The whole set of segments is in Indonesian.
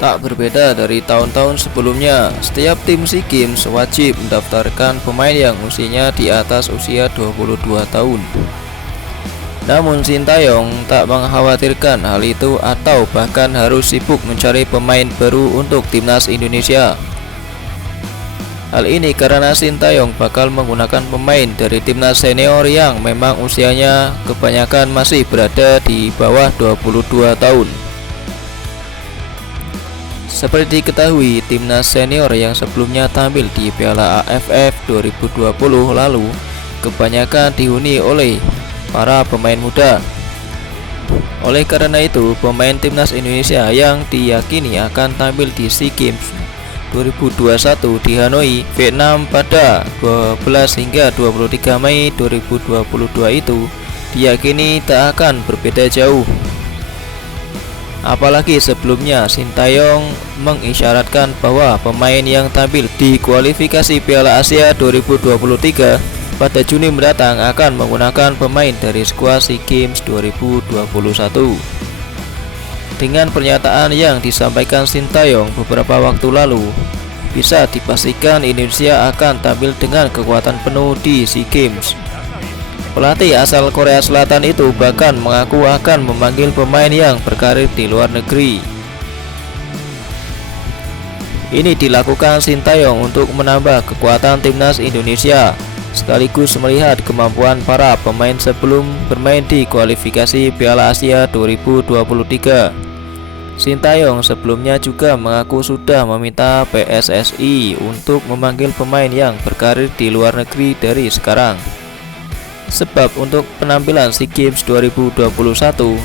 Tak berbeda dari tahun-tahun sebelumnya, setiap tim SEA Games wajib mendaftarkan pemain yang usianya di atas usia 22 tahun. Namun Sintayong tak mengkhawatirkan hal itu atau bahkan harus sibuk mencari pemain baru untuk timnas Indonesia. Hal ini karena Sintayong bakal menggunakan pemain dari timnas senior yang memang usianya kebanyakan masih berada di bawah 22 tahun. Seperti diketahui, timnas senior yang sebelumnya tampil di Piala AFF 2020 lalu kebanyakan dihuni oleh para pemain muda. Oleh karena itu, pemain timnas Indonesia yang diyakini akan tampil di SEA Games 2021 di Hanoi, Vietnam pada 12 hingga 23 Mei 2022 itu diyakini tak akan berbeda jauh. Apalagi sebelumnya Sintayong mengisyaratkan bahwa pemain yang tampil di kualifikasi Piala Asia 2023 pada Juni mendatang akan menggunakan pemain dari skuad SEA Games 2021. Dengan pernyataan yang disampaikan Sintayong beberapa waktu lalu, bisa dipastikan Indonesia akan tampil dengan kekuatan penuh di SEA Games. Pelatih asal Korea Selatan itu bahkan mengaku akan memanggil pemain yang berkarir di luar negeri. Ini dilakukan Sintayong untuk menambah kekuatan timnas Indonesia, sekaligus melihat kemampuan para pemain sebelum bermain di kualifikasi Piala Asia 2023. Sintayong sebelumnya juga mengaku sudah meminta PSSI untuk memanggil pemain yang berkarir di luar negeri dari sekarang. Sebab untuk penampilan SEA Games 2021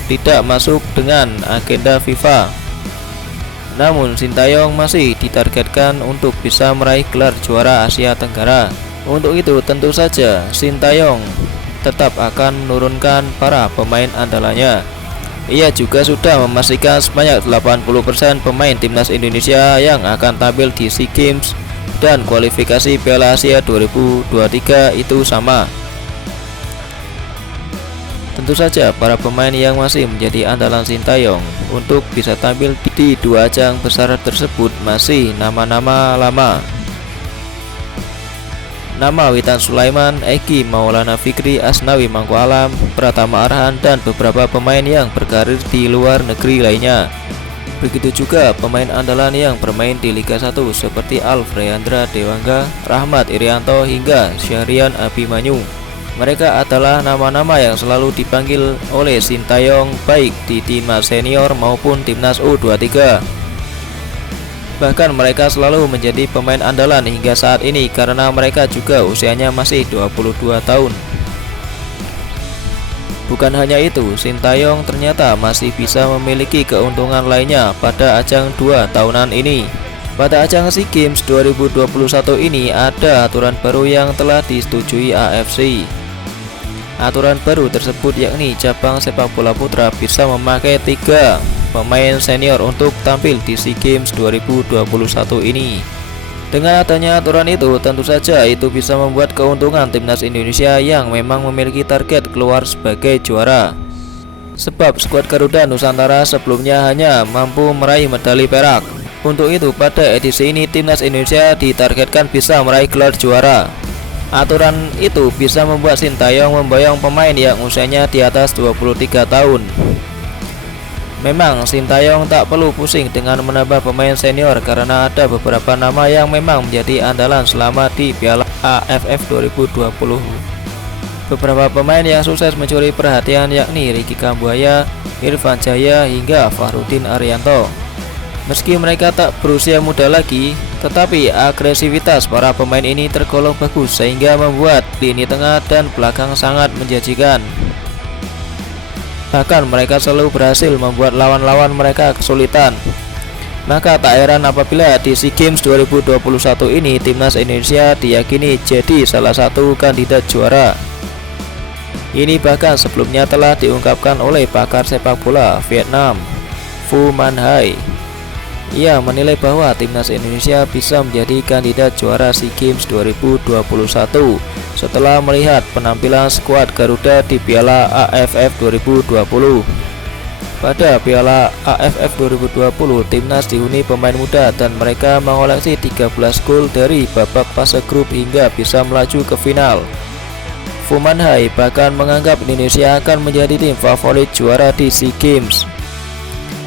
tidak masuk dengan agenda FIFA. Namun Sintayong masih ditargetkan untuk bisa meraih gelar juara Asia Tenggara. Untuk itu tentu saja Sintayong tetap akan menurunkan para pemain andalannya. Ia juga sudah memastikan sebanyak 80% pemain timnas Indonesia yang akan tampil di SEA Games dan kualifikasi Piala Asia 2023 itu sama. Tentu saja para pemain yang masih menjadi andalan Sintayong untuk bisa tampil di dua ajang besar tersebut masih nama-nama lama. Nama Witan Sulaiman, Egi Maulana Fikri, Asnawi Mangku Alam, Pratama Arhan, dan beberapa pemain yang berkarir di luar negeri lainnya. Begitu juga pemain andalan yang bermain di Liga 1 seperti Alfreandra Dewangga, Rahmat Irianto, hingga Syahrian Abimanyu. Mereka adalah nama-nama yang selalu dipanggil oleh Sintayong baik di timnas senior maupun timnas U23. Bahkan mereka selalu menjadi pemain andalan hingga saat ini karena mereka juga usianya masih 22 tahun. Bukan hanya itu, Sintayong ternyata masih bisa memiliki keuntungan lainnya pada ajang 2 tahunan ini. Pada ajang SEA Games 2021 ini ada aturan baru yang telah disetujui AFC. Aturan baru tersebut yakni cabang sepak bola putra bisa memakai 3 pemain senior untuk tampil di SEA Games 2021 ini. Dengan adanya aturan itu, tentu saja itu bisa membuat keuntungan timnas Indonesia yang memang memiliki target keluar sebagai juara. Sebab skuad Garuda Nusantara sebelumnya hanya mampu meraih medali perak. Untuk itu pada edisi ini timnas Indonesia ditargetkan bisa meraih gelar juara. Aturan itu bisa membuat Sintayong memboyong pemain yang usianya di atas 23 tahun. Memang Sintayong tak perlu pusing dengan menambah pemain senior karena ada beberapa nama yang memang menjadi andalan selama di Piala AFF 2020. Beberapa pemain yang sukses mencuri perhatian yakni Ricky Kambuaya, Irfan Jaya, hingga Fahrudin Arianto. Meski mereka tak berusia muda lagi, tetapi agresivitas para pemain ini tergolong bagus sehingga membuat lini tengah dan belakang sangat menjanjikan. Bahkan mereka selalu berhasil membuat lawan-lawan mereka kesulitan. Maka tak heran apabila di SEA Games 2021 ini timnas Indonesia diyakini jadi salah satu kandidat juara. Ini bahkan sebelumnya telah diungkapkan oleh pakar sepak bola Vietnam, Phu Man Hai. Ia menilai bahwa timnas Indonesia bisa menjadi kandidat juara SEA Games 2021 setelah melihat penampilan skuad Garuda di Piala AFF 2020. Pada Piala AFF 2020, timnas dihuni pemain muda dan mereka mengoleksi 13 gol dari babak fase grup hingga bisa melaju ke final. Fumanhai bahkan menganggap Indonesia akan menjadi tim favorit juara di SEA Games.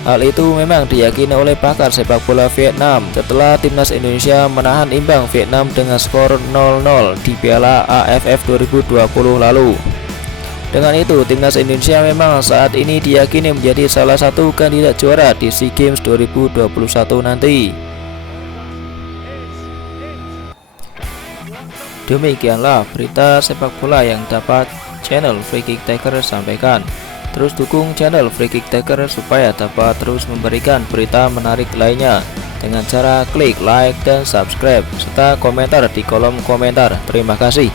Hal itu memang diyakini oleh pakar sepak bola Vietnam setelah timnas Indonesia menahan imbang Vietnam dengan skor 0-0 di Piala AFF 2020 lalu. Dengan itu, timnas Indonesia memang saat ini diyakini menjadi salah satu kandidat juara di SEA Games 2021 nanti. Demikianlah berita sepak bola yang dapat channel Free Kick Taker sampaikan. Terus dukung channel Free Kick Taker supaya dapat terus memberikan berita menarik lainnya dengan cara klik like dan subscribe serta komentar di kolom komentar. Terima kasih.